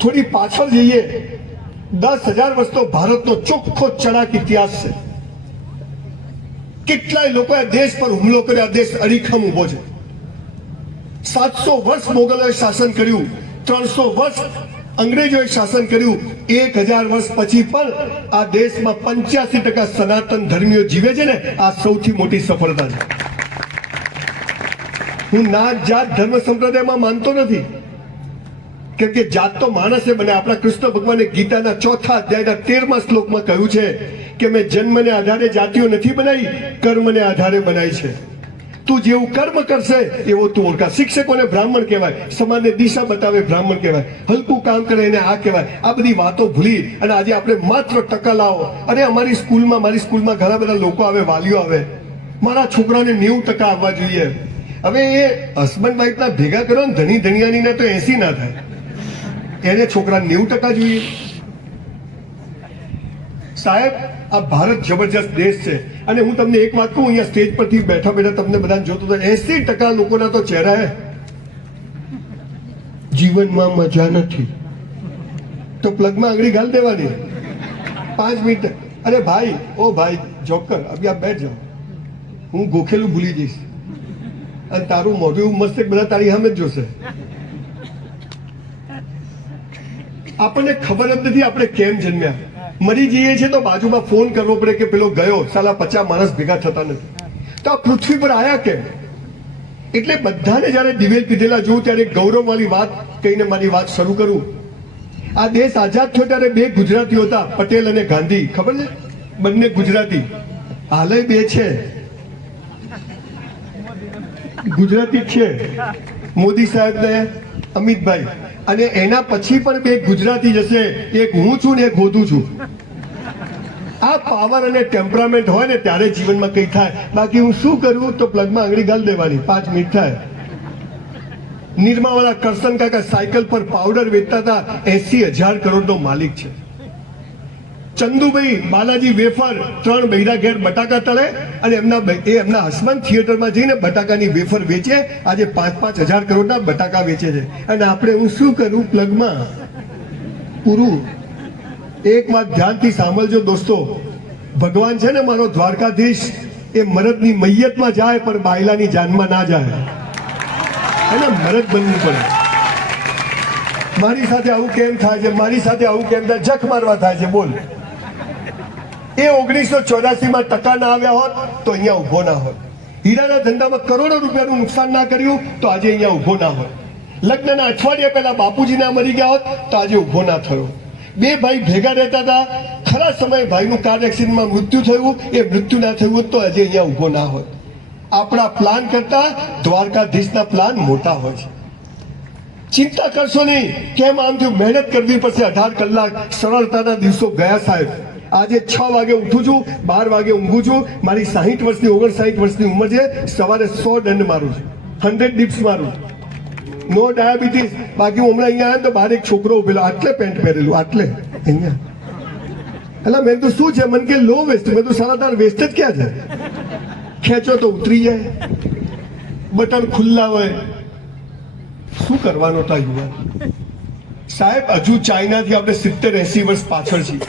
થોડી પાછળ જઈએ. દસ હજાર વર્ષનો ભારતનો ચોખ્ખો ચણાક ઇતિહાસ છે. કેટલાય લોકોએ દેશ પર હુમલો કર્યો, આ દેશ અડીખમ ઊભો છે. સાતસો વર્ષ મોગલોએ શાસન કર્યું, ત્રણસો વર્ષ અંગ્રેજોએ શાસન કર્યું, એક હજાર વર્ષ પછી પણ આ દેશમાં પંચ્યાસી ટકા સનાતન ધર્મીઓ જીવે છે ને, આ સૌથી મોટી સફળતા છે. હું નાત જાત ધર્મ સંપ્રદાયમાં માનતો નથી. કેમ કે જાત માણસે બને આપણા કૃષ્ણ ભગવાને ગીતાના ચોથા અધ્યાયના તેરમા શ્લોકમાં કહ્યું છે કે મેં જન્મને આધારે જાતિઓ નથી બનાવી, કર્મને આધારે બનાવી છે. તું જેવું કર્મ કરશે, એવો તું ઓળખા. શિક્ષકોને બ્રાહ્મણ કહેવાય, સમાજને દિશા બતાવે બ્રાહ્મણ કહેવાય. હલકું કામ કરે એને આ કહેવાય. આ બધી વાતો ભૂલી અને આજે આપણે માત્ર ટકા લાવો. અને અમારી સ્કૂલમાં, મારી સ્કૂલમાં ઘણા બધા લોકો આવે, વાલીઓ આવે. મારા છોકરાને નેવું ટકા આવવા જોઈએ. હવે એ હસબન્ડ વાઈફના ભેગા કરો ને ધણી ધણિયાની તો એસી ના થાય. એને છોકરા નેવું ટકા જોઈએ. સાહેબ, આ ભારત જબરજસ્ત દેશ છે. અને હું તમને એક વાત કહું, અહીંયા સ્ટેજ પરથી બેઠા બેઠા તમને બધાને જોતો હતો એસી ટકા લોકોના તો ચહેરા જીવનમાં મજા નથી. તો પ્લગમાં આંગળી ગાલ દેવાની. પાંચ મિનિટ. અરે ભાઈ, ઓ ભાઈ જોકર અભી આપ બેઠ જાઓ. હું ગોખેલું ભૂલી જઈશ. અને તારું મોઢું મસ્ત બધા તારી સામે જ જોશે. આપણને ખબર જ નથી આપણે કેમ જન્મ્યા. મરી જઈએ છીએ તો બાજુમાં ફોન કરવો પડે કે પેલો ગયો, સાલા પચાસ માણસ ભેગા થતા નથી. તો આ પૃથ્વી પર આયા કેમ? એટલે બધાને જ્યારે દિવેલ પીધેલા જોઉં ત્યારે ગૌરવવાળી વાત કહીને મારી વાત શરૂ કરું. આ દેશ આઝાદ થયો ત્યારે બે ગુજરાતીઓ હતા, પટેલ અને ગાંધી. ખબર છે? બંને ગુજરાતી. હાલે બે છે. ગુજરાતી છે. મોદી સાહેબ ને અમિતભાઈ, અને એના પછી પણ બે ગુજરાતી જશે, એક હું છું ને એક ગોધું છું. આ પાવર અને ટેમ્પરામેન્ટ હોય ને ત્યારે જીવનમાં કંઈ થાય. બાકી હું શું કરું તો પ્લગમાં આંગળી ગાલ દેવાની, પાંચ મિનિટ થાય. નિરમાવાળા કરસન કાકા સાયકલ પર પાવડર વેચતા હતા, એસી હજાર કરોડનો માલિક છે. ચંદુભાઈ બાલાજી વેફર ત્રણ બૈરા ઘેર બટાકા તળે અને એમના એ એમના હસબન્ડ થિયેટરમાં જઈને બટાકાની વેફર વેચે. આજે પાંચ પાંચ હજાર કરોડના બટાકા વેચે છે. અને આપણે હું શું કરું પ્લગમાં? પૂરું. એક વાત ધ્યાનથી સાંભળજો દોસ્તો. ભગવાન છે ને મારો દ્વારકાધીશ, એ મરદની મૈયતમાં જાય પણ બાયલાની જાનમાં ના જાય. એને મરદ બનવું પડે. મારી સાથે આવું કેમ થાય છે? મારી સાથે આવું કેમ થાય? જખ મારવા થાય છે, બોલ. એ ઓગણીસો ચોરાસીમાં ટકા ના આવ્યા હોત તો અહીંયા ઊભો ના હોત. હીરાના ધંધામાં કરોડો રૂપિયાનું નુકસાન ના કર્યું તો આજે અહીંયા ઊભો ના હોત. લગ્નના અઠવાડિયા પહેલા બાપુજી ના મરી ગયા હોત તો આજે ઊભો ના થયો. બે ભાઈ ભેગા રહેતા હતા. ખરા સમયે ભાઈનું કાર એક્સિડન્ટમાં મૃત્યુ થયું. એ મૃત્યુ ના થયું તો આજે અહીંયા ઊભો ના હોત. આપણા પ્લાન કરતા દ્વારકાધીશના પ્લાન મોટા હોય છે. ચિંતા કરશો નહીં. કેમ આમ થયું? મહેનત કરવી પડશે અઢાર કલાક સરળતાના દિવસો ગયા સાહેબ. આજે છ વાગે ઉઠું છું, બાર વાગે ઊંઘું છું. મારી સાહીઠ વર્ષની ઓગણસાઠ વર્ષની ઉંમર છે. સવારે સો દંડ મારું છું. હંડ્રેડ ડિપ્સ મારું નો ડાયાબિટીસ બાકી હું હમણાં અહીંયા આવ્યો તો બહાર એક છોકરો ઉભેલો, આટલે પેન્ટ પહેરેલું, આટલે. અહીંયા. એટલે મેં તો શું છે? મને કે લો વેસ્ટ મેં તો સારા તાર વેસ્ટ જ ક્યાં છે? ખેંચો તો ઉતરી જાય. બટન ખુલ્લા હોય. શું કરવાનો હતા યુવાન સાહેબ, હજુ ચાઇનાથી આપણે સિત્તેર એસી વર્ષ પાછળ છીએ.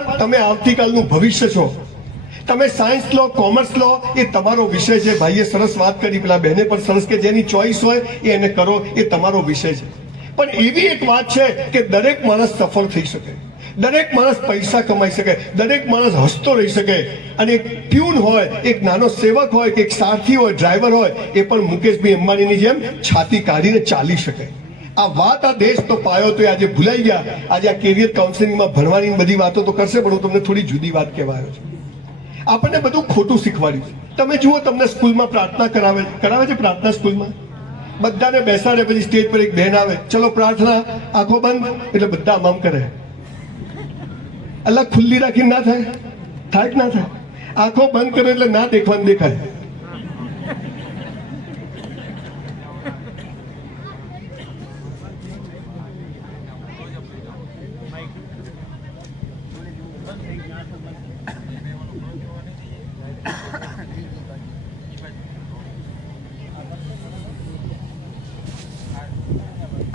પણ તમે આવતીકાલનું ભવિષ્ય છો. તમે સાયન્સ લો કોમર્સ લો એ તમારો વિષય છે. ભાઈએ સરસ વાત કરી. પેલા બહેને પણ સરસ કે જેની ચોઈસ હોય એ એને કરો, એ તમારો વિષય છે. પણ એવી એક વાત છે કે દરેક માણસ સફળ થઈ શકે. દરેક માણસ પૈસા કમાઈ શકે. દરેક માણસ હસતો રહી શકે. અને એક પ્યુન હોય, એક નાનો સેવક હોય, કે એક સારથી હોય ડ્રાઈવર હોય, એ પણ મુકેશભાઈ અંબાણીની જેમ છાતી કાઢીને ચાલી શકે. આ વાત આ દેશ તો પાયો તો આજે ભૂલાઈ ગયા. આજે આ કેરિયર કાઉન્સિલિંગમાં ભણવાની બધી વાતો તો કરશે, પણ હું તમને થોડી જુદી વાત કહેવાયો છું. આપણને બધું ખોટું શીખવાડ્યું તમે જુઓ, તમને સ્કૂલમાં પ્રાર્થના કરાવે કરાવે છે પ્રાર્થના સ્કૂલમાં? બધાને બેસાડે, પછી સ્ટેજ પર એક બહેન આવે, ચલો પ્રાર્થના, આંખો બંધ. એટલે બધા આમ આમ કરે. અલગ ખુલ્લી રાખીને ના થાય? થાય કે ના થાય? આંખો બંધ કરે એટલે ના દેખવાનું દેખાય.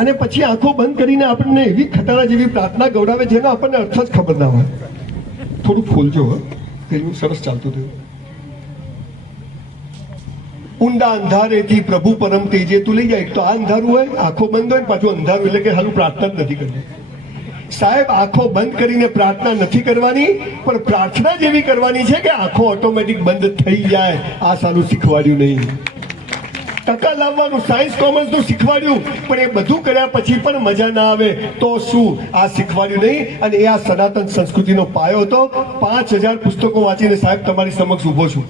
અને પછી આંખો બંધ કરીને આપણને એવી ખટારા જેવી પ્રાર્થના ગવડાવે જેનો આપણને અર્થ જ ખબર ના હોય. થોડું ખોલજો હો. સરસ ચાલતું થયું ઊંડા અંધારેથી પ્રભુ પરમ તેજે તું લઈ જાય તો આ અંધારું હોય, આંખો બંધ હોય પાછું અંધારું, એટલે કે હાલું પ્રાર્થના નથી કરવી. સાહેબ, આંખો બંધ કરીને પ્રાર્થના નથી કરવાની, પણ પ્રાર્થના જેવી કરવાની છે કે આંખો ઓટોમેટિક બંધ થઈ જાય. આ સારું શીખવાડ્યું નહીં. ટકા લાવવાનું સાયન્સ કોમર્સનું શીખવાડ્યું. પણ એ બધું કર્યા પછી પણ મજા ના આવે. તો શું? આ શીખવાડ્યું નહીં. અને એ આ સનાતન સંસ્કૃતિનો પાયો હતો. પાંચ હજાર પુસ્તકો વાંચીને સાહેબ તમારી સમક્ષ ઊભો છું.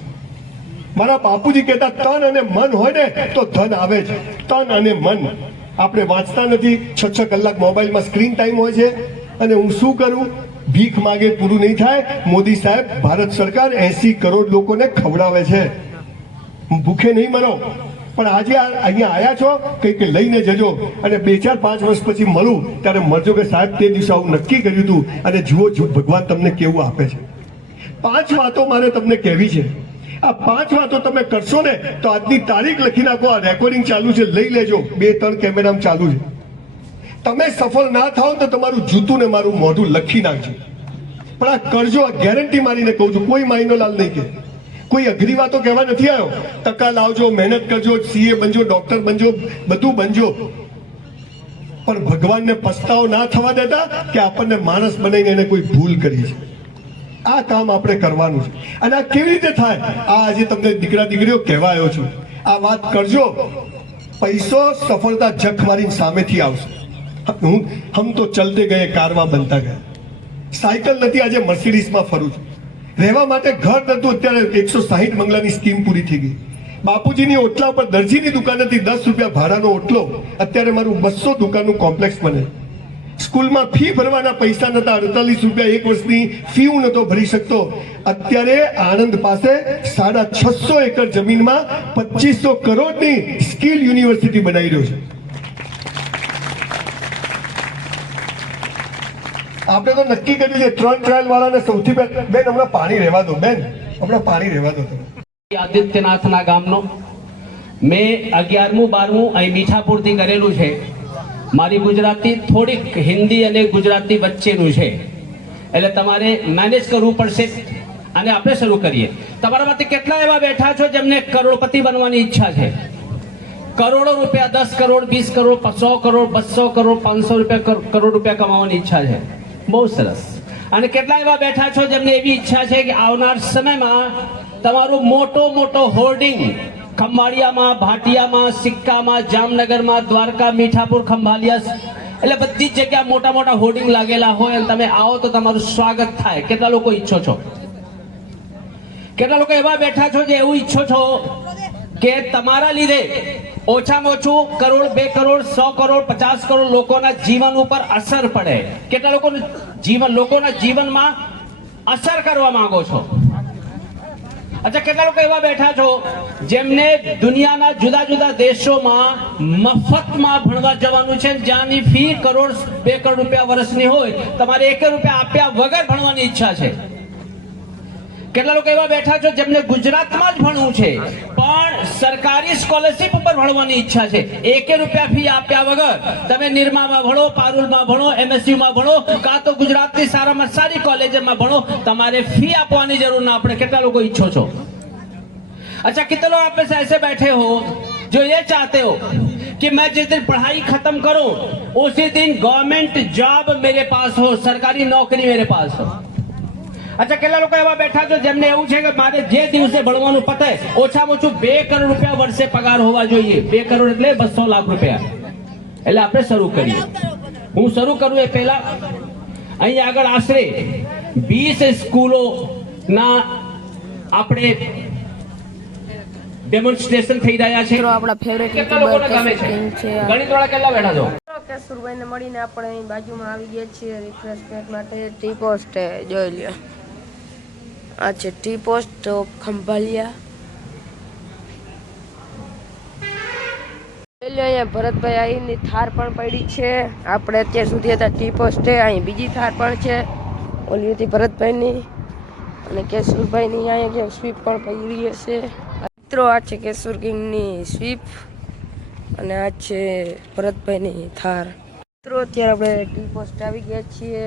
મારા બાપુજી કહેતા, તન અને મન હોય ને, તો ધન આવે જ. તન અને મન. આપણે વાંચતા નથી. છ છ કલાક મોબાઈલમાં સ્ક્રીન ટાઈમ હોય છે. અને હું શું કરું? ભીખ માગે પૂરું નહીં થાય. મોદી સાહેબ, ભારત સરકાર એસી કરોડ લોકોને ખવડાવે છે. ભૂખે નહીં મરો. પણ આજે અહીંયા આવ્યા છો, કંઈક લઈને જજો. અને બે ચાર પાંચ વર્ષ પછી મળું, ત્યારે મળજો કે સાહેબ, તે દિવસે આવું નક્કી કર્યું હતું. અને જુઓ જુઓ ભગવાન તમને કેવું આપે છે. પાંચ વાતો મારે તમને કહેવી છે. આ પાંચ વાતો તમે કરશો ને, તો આજની તારીખ લખી નાખો, આ રેકોર્ડિંગ ચાલુ છે, લઈ લેજો. બે, ત્રણ કેમેરામાં ચાલુ છે. તમે સફળ ના થાઓ તો તમારું જૂતું ને મારું મોઢું લખી નાખજો. પણ આ કરજો, આ ગેરંટી મારીને કહું છું, કોઈ માઇનો લાલ નહીં કે કોઈ અઘરી વાતો કહેવા નથી આવ્યો. ટકા લાવજો, મહેનત કરજો સીએ બનજો ડોક્ટર બનજો, બધું બનજો. પણ ભગવાનને પસ્તાવો ના થવા દેતા કે આપણને માણસ બનાવીને એને કોઈ ભૂલ કરી છે. આ કામ આપણે કરવાનું છે. અને આ કેવી રીતે થાય? આ આજે તમને દીકરા દીકરીઓ કહેવા આવ્યો છું. આ વાત કરજો. પૈસો સફળતા જખ મારી સામેથી આવશે. હું હમ તો ચલતે ગયે કારમાં બનતા ગયા. સાયકલ નથી, આજે મર્સિડીઝમાં ફરું છું. રહેવા માટે ઘર નતું અત્યારે એકસો સાહીઠ બંગલાની સ્કીમ પૂરી થઈ ગઈ. બાપુજીની ઓટલા પર દરજીની દુકાન હતી, દસ રૂપિયા ભાડાનો ઓટલો. અત્યારે મારું બસો દુકાનનું કોમ્પ્લેક્સ બને. સ્કૂલમાં ફી ભરવાના પૈસા નતા અડતાલીસ રૂપિયા એક વર્ષની ફી હું નતો ભરી શકતો. અત્યારે આણંદ પાસે સાડા છસો એકર જમીનમાં પચીસો કરોડની સ્કિલ યુનિવર્સિટી બનાવી રહ્યો છે. આપણે તો નક્કી કર્યું છે, ત્રણ ટ્રાયલ વાળાને સૌથી પહેલા બેન, હમણાં પાણી રહેવા દો, બેન. હમણાં પાણી રહેવા દો તમે. આદિત્યનાથના ગામનો. મેં અગિયારમું, બારમું અહીં મીઠાપુરથી કરેલું છે. મારી ગુજરાતી થોડીક હિન્દી અને ગુજરાતી વચ્ચેનું છે. એટલે તમારે મેનેજ કરવું પડશે અને આપણે શરૂ કરીએ. તમારામાંથી કેટલા એવા બેઠા છો જેમને કરોડપતિ બનવાની ઈચ્છા છે? કરોડો રૂપિયા, દસ કરોડ, વીસ કરોડ, સો કરોડ, બસો કરોડ, પાંચસો રૂપિયા કર- કરોડ રૂપિયા કમાવાની ઈચ્છા છે. બહુ સરસ. અને કેટલા એવા બેઠા છો જેમને એવી ઈચ્છા છે કે આવનાર સમયમાં તમારું મોટો મોટો હોર્ડિંગ ખંભાળિયામાં, ભાટિયામાં, સિક્કામાં, જામનગરમાં, દ્વારકા, મીઠાપુર, ખંભાલિયા એટલે બધી જ જગ્યા મોટા મોટા હોર્ડિંગ લાગેલા હોય અને તમે આવો તો તમારું સ્વાગત થાય. કેટલા લોકો ઈચ્છો છો? કેટલા લોકો એવા બેઠા છો જે એવું ઈચ્છો છો કે તમારા લીધે ઓછામાં ઓછું કરોડ, બે કરોડ, સો કરોડ, પચાસ કરોડ લોકોના જીવન ઉપર અસર પડે. કેટલા લોકોનું જીવન, લોકોના જીવનમાં અસર કરવા માંગો છો? અચ્છા, કેટલા લોકો એવા બેઠા છો જેમને દુનિયાના જુદા જુદા દેશોમાં મફતમાં ભણવા જવાનું છે જ્યાંની ફી કરોડ, બે કરોડ રૂપિયા વર્ષની હોય, તમારે એક રૂપિયા આપ્યા વગર ભણવાની ઈચ્છા છે? કેટલા લોકો એવા બેઠા છો જેમને ગુજરાતમાં જ ભણવું છે પણ સરકારી સ્કોલરશિપ ઉપર ભણવાની ઈચ્છા છે એકે રૂપિયા ફી આપ્યા વગર તમે નિરમામાં ભણો પારુલમાં ભણો MSU માં ભણો કાં તો ગુજરાતની સારામાં સારી કોલેજમાં ભણો તમારે ફી આપવાની જરૂર ના પડે કેટલા લોકો ઈચ્છો છો अच्छा कितने लोग आप में से ऐसे बैठे हो जो ये चाहते हो कि मैं जिस दिन पढ़ाई खत्म करूं उसी दिन गवर्नमेंट जॉब मेरे पास हो सरकारी नौकरी मेरे पास हो અચ્છા કેટલા લોકો એવા બેઠા છો જેમને એવું છે કે મારે જે દિવસે ભણવાનું પતે ઓછામાં ઓછું બે કરોડ રૂપિયા વર્ષે પગાર હોવા જોઈએ. બે કરોડ એટલે બસો લાખ રૂપિયા. એટલે આપણે શરૂ કરીએ. હું શરૂ કરું એ પહેલા. અહીં આગળ આશરે વીસ સ્કૂલોના આપણે ડેમોન્સ્ટ્રેશન થઈ રહ્યા છે. આપણા ફેવરેટ કેટલા લોકોને ગમે છે? છે. ગણિત વાળા કેટલા બેઠા છો? કેશુરભાઈને મળીને આપણે અહીં બાજુમાં આવી ગયા છીએ રિફ્રેશમેન્ટ માટે ટી પોસ્ટ જોઈ લ્યો. આ છે ટી પોસ્ટ ખંભાલિયા. અહીંયા ભરતભાઈ અહીંની થાર પણ પડી છે. આપણે અત્યાર સુધી હતા ટી પોસ્ટે, અહીં બીજી થાર પણ છે. ઓલી હતી ભરતભાઈની. અને કેશુરભાઈની અહીંયા ક્યાંક સ્વીપ પણ પડી હશે. મિત્રો, આ છે કેશુર કિંગની સ્વીપ અને આ છે ભરતભાઈની થાર. મિત્રો, અત્યારે આપણે ટી પોસ્ટ આવી ગયા છીએ.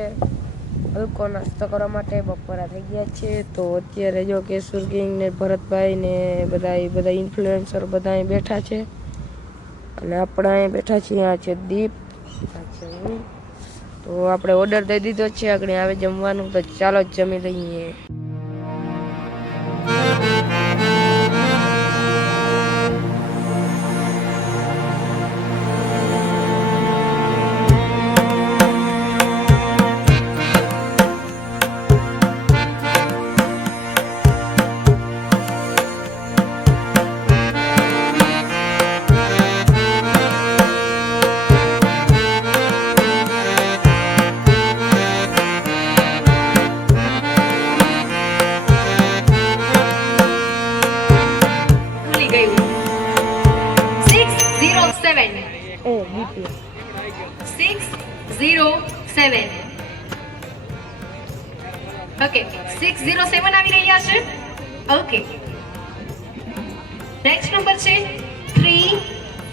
હલકો નાસ્તો કરવા માટે બપોરા થઈ ગયા છે. તો અત્યારે જો કેશુર કિંગ ને ભરતભાઈ ને બધા બધા ઇન્ફ્લુએન્સર બધા બેઠા છે. અને આપણા અહીં બેઠા છીએ. આ છે દીપ. છે તો આપણે ઓર્ડર દઈ દીધો છે. આગળ આવે જમવાનું. તો ચાલો જમી લઈએ. seven okay six zero seven આવી રહ્યા છે ઓકે નેક્સ્ટ નંબર છે થ્રી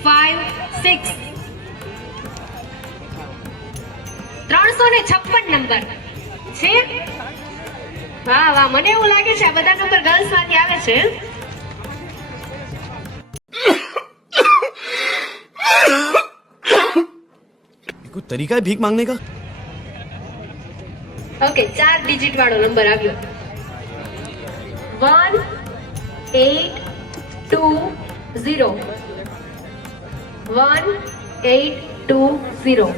ફાઇવ સિક્સ ત્રણસો ને છપ્પન નંબર છે વાહ વાહ મને એવું લાગે છે આ બધા નંબર ગર્લ્સ માંથી આવે છે कोई तरीका है भीख मांगने का ઓકે ચાર ડિજિટ વાળો નંબર આવ્યો. One eight two zero one eight two zero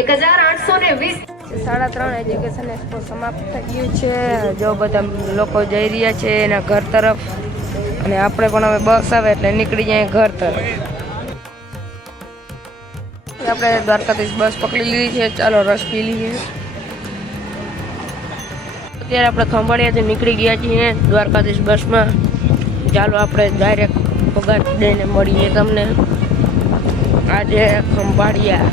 એક હજાર આઠસો ને વીસ. સાડા ત્રણ એજ્યુકેશન એક્સપો સમાપ્ત થઈ ગયું છે. જો બધા લોકો જઈ રહ્યા છે એના ઘર તરફ. અને આપણે પણ હવે બસ આવે એટલે નીકળી જાય ઘર તરફ. આપણે દ્વારકાધીશ બસ પકડી લીધી છે. ચાલો રસ પી લઈએ. અત્યારે આપણે ખંભાળિયાથી નીકળી ગયા છીએ દ્વારકાધીશ બસમાં. ચાલો આપણે ડાયરેક્ટ પગાર દઈને મળીએ તમને. આજે ખંભાળિયા.